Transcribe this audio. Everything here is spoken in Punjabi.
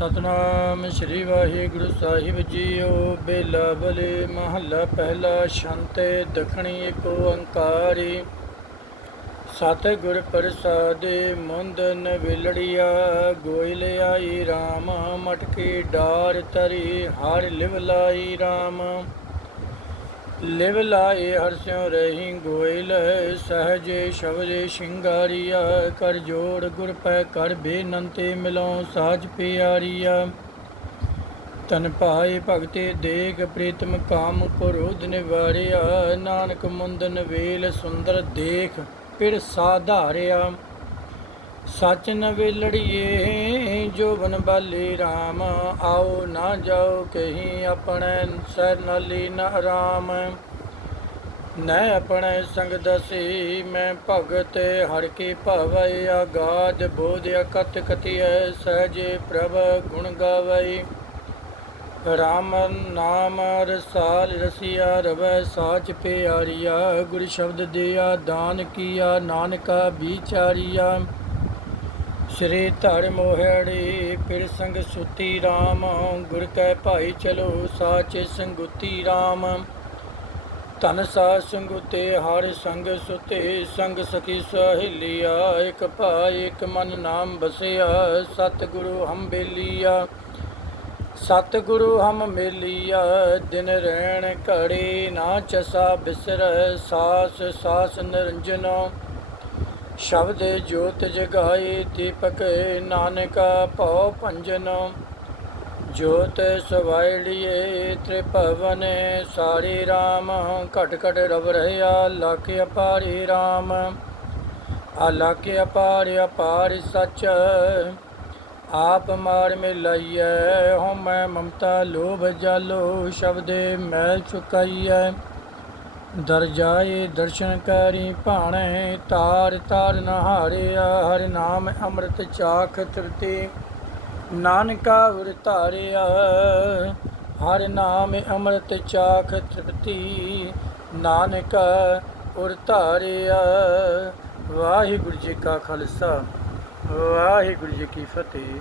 ਸਤਨਾਮ ਸ੍ਰੀ ਵਾਹਿਗੁਰੂ ਸਾਹਿਬ ਜੀਓ, ਬੇਲਾ ਬਲੇ ਮਹੱਲਾ ਪਹਿਲਾ ਸ਼ੰਤੇ, ਦਖਣੀ ਏਕ ਓੰਕਾਰੀ। ਸਤ ਗੁਰ ਪ੍ਰਸਾਦੇ ਮੁੰਦਨ ਵਿਲੜੀਆ, ਗੋਇਲ ਆਈ RAM ਮਟਕੀ ਡਾਰ ਤਰੀ, ਹਰ ਲਿਵ ਲਾਈ RAM ਲਿਵ ਲਾਏ ਹਰ ਰਹੀ ਗੋਇਲ, ਸਹਜੇ ਸ਼ਬਦੇ ਸ਼ਿੰਗਾਰੀਆ, ਕਰ ਜੋੜ ਗੁਰ ਪੈ ਕਰ ਬੇਨੰਤੇ ਮਿਲਉ ਸਾਜ ਪਿਆਰੀਆ। ਤਨ ਭਾਏ ਭਗਤੇ ਦੇਖ ਪ੍ਰੀਤਮ ਕਾਮ ਕ੍ਰੋਧ ਨਿਵਾਰਿਆ, ਨਾਨਕ ਮੁੰਦਨ ਵੇਲ ਸੁੰਦਰ ਦੇਖ ਪਿਰ ਸਾਧਾਰਿਆ। ਸਚ ਨ ਵੇਲੜੀਏ ਜੋ ਬਨ ਬਾਲੀ RAM ਆਓ ਨਾ ਜਾਓ ਕਹੀਂ ਆਪਣੇ ਸਰ ਨਾਲੀ ਨ ਆਰਾਮ। ਨੈ ਆਪਣੇ ਸੰਗ ਦਸੀ, ਮੈਂ ਭਗਤ ਹਰ ਕੀ ਭਾਵੈ, ਆਗਾਦ ਬੋਧਿਆ ਕਤ ਕਤਿਐ ਸਹਜੇ ਪ੍ਰਭ ਗੁਣ ਗਾਵੈ। ਰਾਮ ਨਾਮ ਰਸਾਲ ਰਸੀਆ ਰਵੈ, ਸਾਚ ਪਿਆਰੀਆ, ਗੁਰ ਸ਼ਬਦ ਦਿਆ, ਦਾਨ ਕੀਆ, ਨਾਨਕਾ ਵਿਚਾਰੀਆ। ਸ਼੍ਰੀ ਧਰ ਮੋਹੜੀ ਪਿਰ ਸੰਗ ਸੁਤੀ RAM ਗੁਰ ਕੈ ਭਾਈ ਚਲੋ ਸਾਚੇ ਸੰਗੁਤੀ RAM ਧਨ ਸਾ ਸੰਗੁਤੇ, ਹਰ ਸੰਗ ਸੁਤੇ, ਸੰਗ ਸਖੀ ਸਹੇਲੀਆ, ਇਕ ਭਾਈ, ਇਕ ਮਨ ਨਾਮ ਬਸਿਆ ਸਤ ਗੁਰੂ ਹਮ ਬੇਲੀਆ। ਸਤ ਗੁਰੂ ਹਮ ਮੇਲੀਆ, ਦਿਨ ਰਹਿਣ ਘੜੀ ਨਾ ਚਸਾ ਬਿਸਰੈ, ਸਾਸ ਸਾਸ ਨਿਰੰਜਨੋ। ਸ਼ਬਦ ਜੋਤ ਜਗਾਈ ਦੀਪਕ ਨਾਨਕਾ ਭਉ ਭੰਜਨ ਜੋਤ ਸਵਾਈੜੀਏ ਤ੍ਰਿਭਵਨ ਸਾਰੀ RAM ਘਟ ਘਟ ਰਵ ਰਹਿਆ ਲਖ ਅਪਾਰੀ RAM ਅਲਖ ਅਪਾਰ ਅਪਾਰ ਸਚ। ਆਪ ਮਾਰ ਮੇ ਲਈਐ ਹਉ ਮੈਂ ਮਮਤਾ ਲੋਭ ਜਾਲੋ। ਸ਼ਬਦੇ ਮੈਲ ਚੁਕਾਈਐ। ਦਰ ਜਾਏ ਦਰਸ਼ਨ ਕਰੀ ਭਾਣੇ, ਤਾਰ ਤਾਰ ਨਹਾਰਿਆ, ਹਰ ਨਾਮ ਅੰਮ੍ਰਿਤ ਚਾਖ ਤ੍ਰਿਤੀ। ਨਾਨਕਾ ਉਰ ਧਾਰਿਆ, ਹਰ ਨਾਮ ਅੰਮ੍ਰਿਤ ਚਾਖ ਤ੍ਰਿਪਤੀ। ਨਾਨਕਾ ਉਰ ਧਾਰਿਆ, ਵਾਹਿਗੁਰੂ ਜੀ ਕਾ ਖਾਲਸਾ, ਵਾਹਿਗੁਰੂ ਜੀ ਕੀ ਫਤਿਹ।